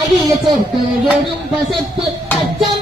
ஆகிய சொற்கள் வெறும் பசப்பு அச்சம்